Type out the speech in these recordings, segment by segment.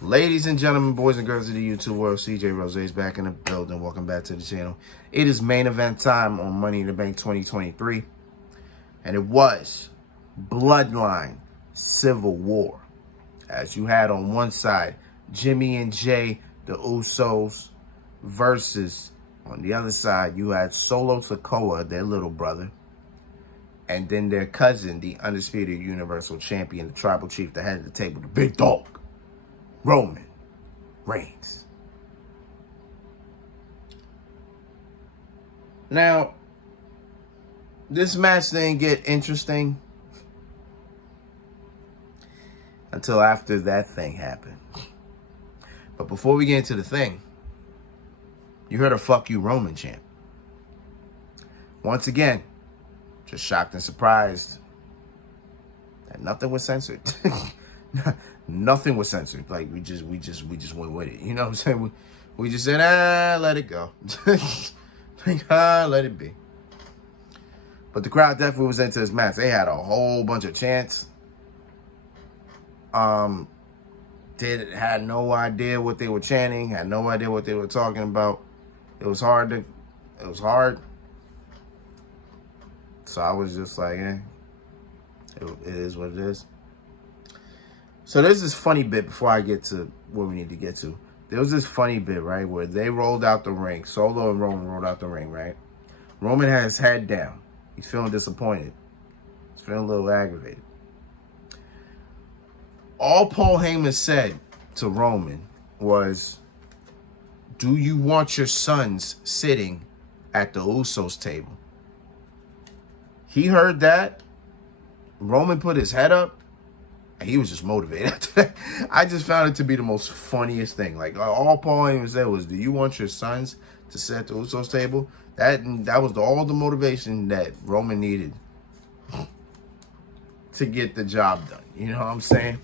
Ladies and gentlemen, boys and girls of the YouTube world, CJ Rose is back in the building. Welcome back to the channel. It is main event time on Money in the Bank 2023. And it was Bloodline Civil War. As you had on one side, Jimmy and Jay, the Usos, versus on the other side, you had Solo Sikoa, their little brother, and then their cousin, the Undisputed Universal Champion, the Tribal Chief, the head of the table, the big dog, Roman Reigns. Now, this match didn't get interesting until after that thing happened. But before we get into the thing, you heard a fuck you Roman chant. Once again, just shocked and surprised that nothing was censored. Nothing was censored. Like we just went with it. You know what I'm saying? We just said, let it go. Let it be. But the crowd definitely was into this match. They had a whole bunch of chants. Had no idea what they were chanting. Had no idea what they were talking about. It was hard. So I was just like, it is what it is. So there's this funny bit before I get to where we need to get to. There was this funny bit, right, where they rolled out the ring. Solo and Roman rolled out the ring, right? Roman had his head down. He's feeling disappointed. He's feeling a little aggravated. All Paul Heyman said to Roman was, do you want your sons sitting at the Usos table? He heard that. Roman put his head up. And he was just motivated. I just found it to be the most funniest thing. Like, all Paul Heyman said was, do you want your sons to sit at the Usos table? That was all the motivation that Roman needed to get the job done. You know what I'm saying?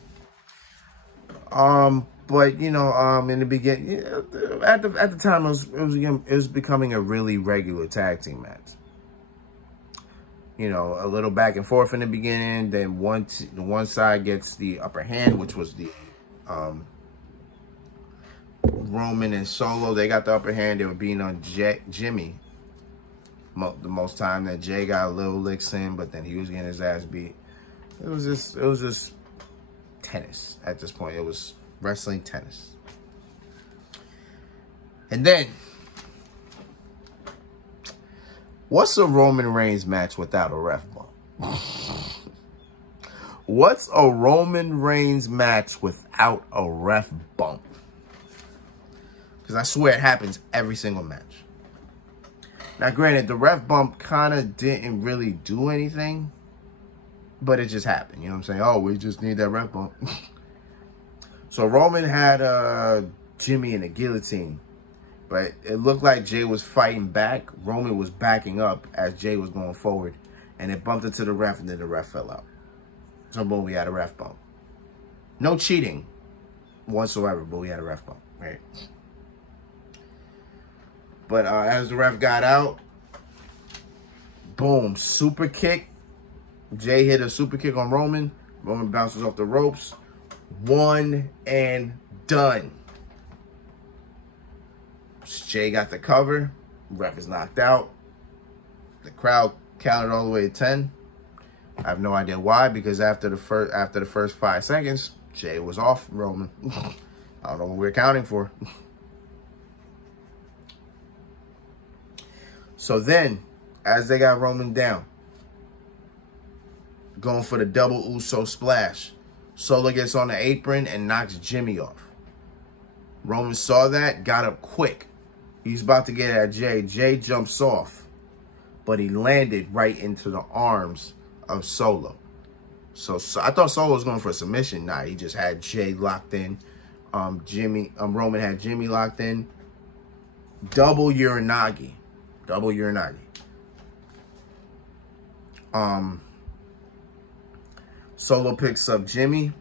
But, you know, in the beginning, at the time, it was becoming a really regular tag team match. You know, a little back and forth in the beginning. Then the one side gets the upper hand, which was the Roman and Solo. They got the upper hand. They were beating on Jimmy the most time. That Jay got a little licks in, but then he was getting his ass beat. It was just tennis at this point. It was wrestling tennis. And then, what's a Roman Reigns match without a ref bump? What's a Roman Reigns match without a ref bump? Because I swear it happens every single match. Now, granted, the ref bump kind of didn't really do anything, but it just happened. You know what I'm saying? Oh, we just need that ref bump. So Roman had Jimmy in a guillotine. But it looked like Jay was fighting back. Roman was backing up as Jay was going forward. And it bumped into the ref, and then the ref fell out. So, boom, we had a ref bump. No cheating whatsoever, but we had a ref bump, right? But as the ref got out, boom, super kick. Jay hit a super kick on Roman. Roman bounces off the ropes. 1 and done. Jay got the cover. Ref is knocked out. The crowd counted all the way to 10. I have no idea why, because after the first 5 seconds, Jay was off Roman. I don't know what we're counting for. So then, as they got Roman down, going for the double Uso splash, Solo gets on the apron and knocks Jimmy off. Roman saw that, got up quick. He's about to get at Jay. Jay jumps off, but he landed right into the arms of Solo. So I thought Solo was going for a submission. Nah, he just had Jay locked in. Roman had Jimmy locked in. Double Uranagi. Double Uranagi. Solo picks up Jimmy.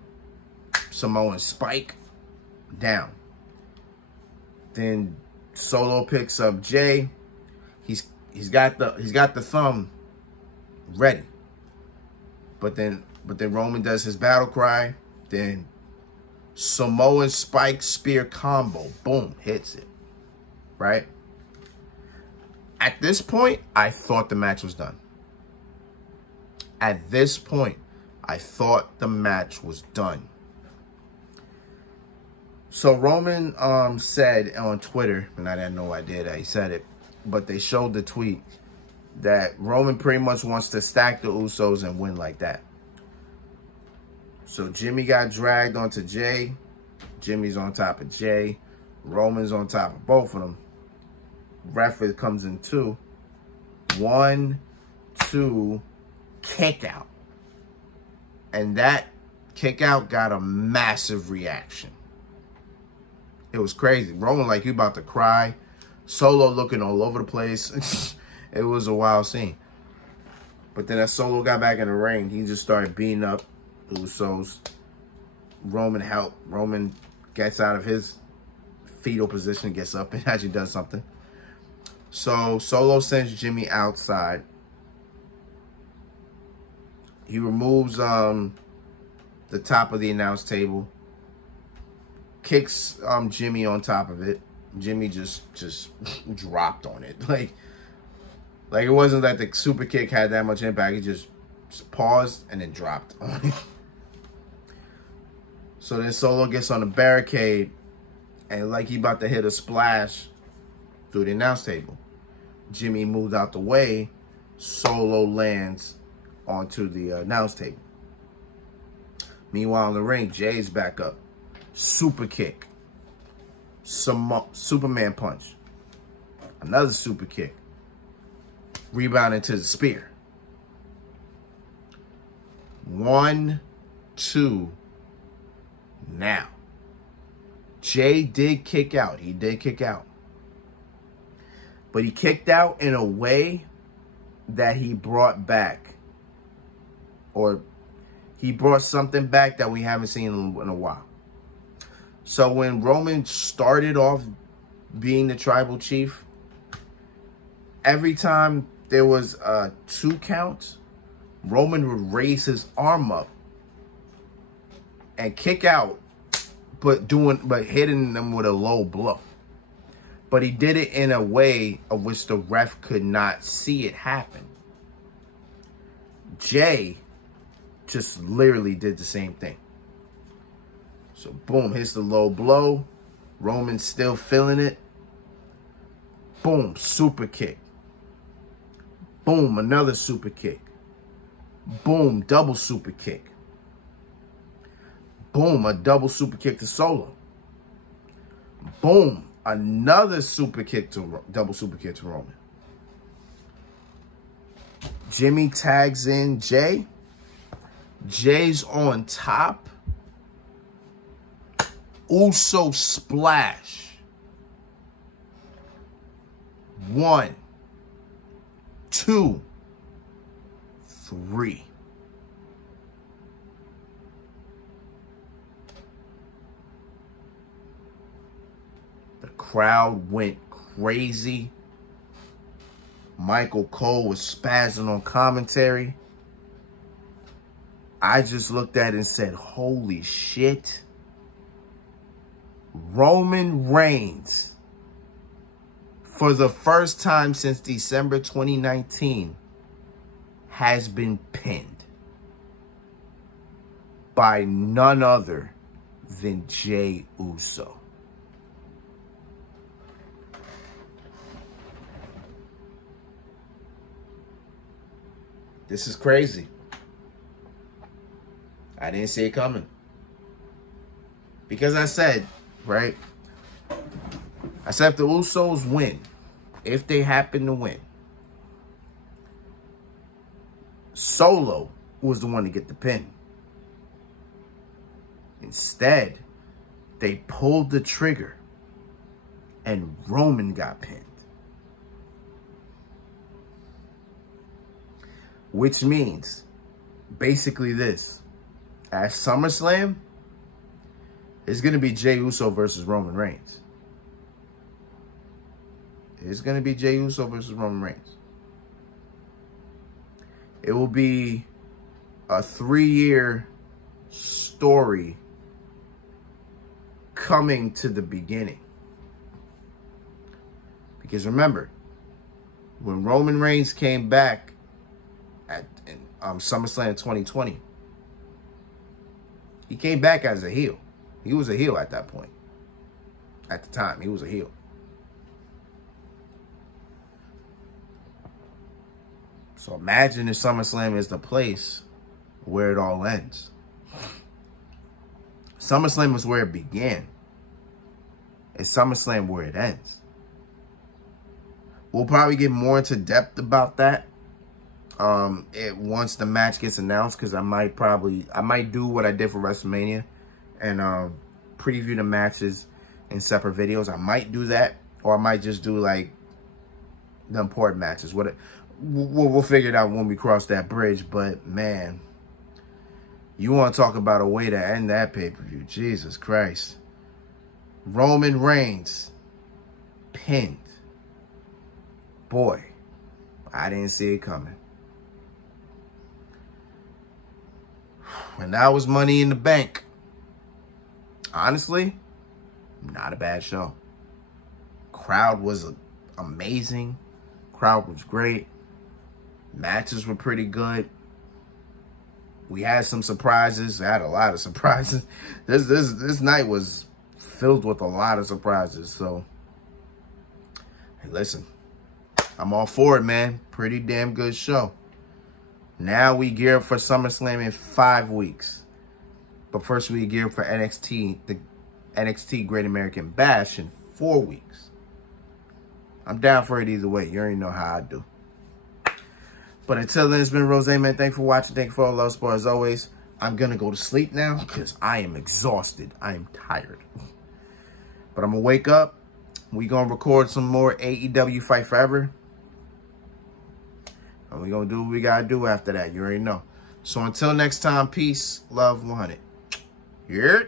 Samoan Spike. Down. Then Solo picks up Jay. He's got the thumb ready. But then But then Roman does his battle cry. Then Samoan spike spear combo. Boom. Hits it. Right? At this point, I thought the match was done. At this point, I thought the match was done. So Roman said on Twitter, and I had no idea that he said it, but they showed the tweet that Roman pretty much wants to stack the Usos and win like that. So Jimmy got dragged onto Jay. Jimmy's on top of Jay. Roman's on top of both of them. Ref comes in 2. 1, 2, kick out. And that kick out got a massive reaction. It was crazy. Roman like he about to cry. Solo looking all over the place. It was a wild scene. But then as Solo got back in the ring, he just started beating up the Usos. Roman helped. Roman gets out of his fetal position, gets up and actually does something. So Solo sends Jimmy outside. He removes the top of the announce table. Kicks Jimmy on top of it. Jimmy just dropped on it. Like it wasn't that the super kick had that much impact. He just paused and then dropped on it. So then Solo gets on the barricade and like he about to hit a splash through the announce table. Jimmy moved out the way. Solo lands onto the announce table. Meanwhile in the ring, Jay's back up. Super kick. Superman punch. Another super kick. Rebound into the spear. 1, 2. Now. Jay did kick out. He did kick out. But he kicked out in a way that he brought back. Or he brought something back that we haven't seen in a while. So when Roman started off being the tribal chief, every time there was a 2 count, Roman would raise his arm up and kick out, but hitting them with a low blow. But he did it in a way of which the ref could not see it happen. Jay just literally did the same thing. So, boom, hits the low blow. Roman's still feeling it. Boom, super kick. Boom, another super kick. Boom, double super kick. Boom, a double super kick to Solo. Boom, another super kick to double super kick to Roman. Jimmy tags in Jay. Jay's on top. Uso splash. 1, 2, 3. The crowd went crazy. Michael Cole was spazzing on commentary. I just looked at it and said, holy shit. Roman Reigns, for the first time since December 2019, has been pinned by none other than Jey Uso. This is crazy. I didn't see it coming. Because I said, right? I said if the Usos win, if they happen to win, Solo was the one to get the pin. Instead, they pulled the trigger and Roman got pinned. Which means basically this. At SummerSlam, it's going to be Jey Uso versus Roman Reigns. It's going to be Jey Uso versus Roman Reigns. It will be a 3-year story coming to the beginning. Because remember, when Roman Reigns came back in SummerSlam 2020, he came back as a heel. He was a heel at that point. At the time, he was a heel. So imagine if SummerSlam is the place where it all ends. SummerSlam was where it began. It's SummerSlam where it ends. We'll probably get more into depth about that once the match gets announced, because I might do what I did for WrestleMania and preview the matches in separate videos. I might do that, or I might just do like the important matches. We'll figure it out when we cross that bridge. But man, you want to talk about a way to end that pay-per-view? Jesus Christ! Roman Reigns pinned. Boy, I didn't see it coming. And that was Money in the Bank. Honestly, not a bad show. Crowd was amazing. Crowd was great. Matches were pretty good. We had some surprises. I had a lot of surprises. This night was filled with a lot of surprises. So, hey, listen, I'm all for it, man. Pretty damn good show. Now we gear up for SummerSlam in 5 weeks. But first we gear up for NXT, the NXT Great American Bash in 4 weeks. I'm down for it either way. You already know how I do. But until then, it's been Rose, man. Thanks for watching. Thank you for all the love, support. As always, I'm going to go to sleep now because I am exhausted. I am tired. But I'm going to wake up. We're going to record some more AEW Fight Forever. And we're going to do what we got to do after that. You already know. So until next time, peace, love, 100. Yeah.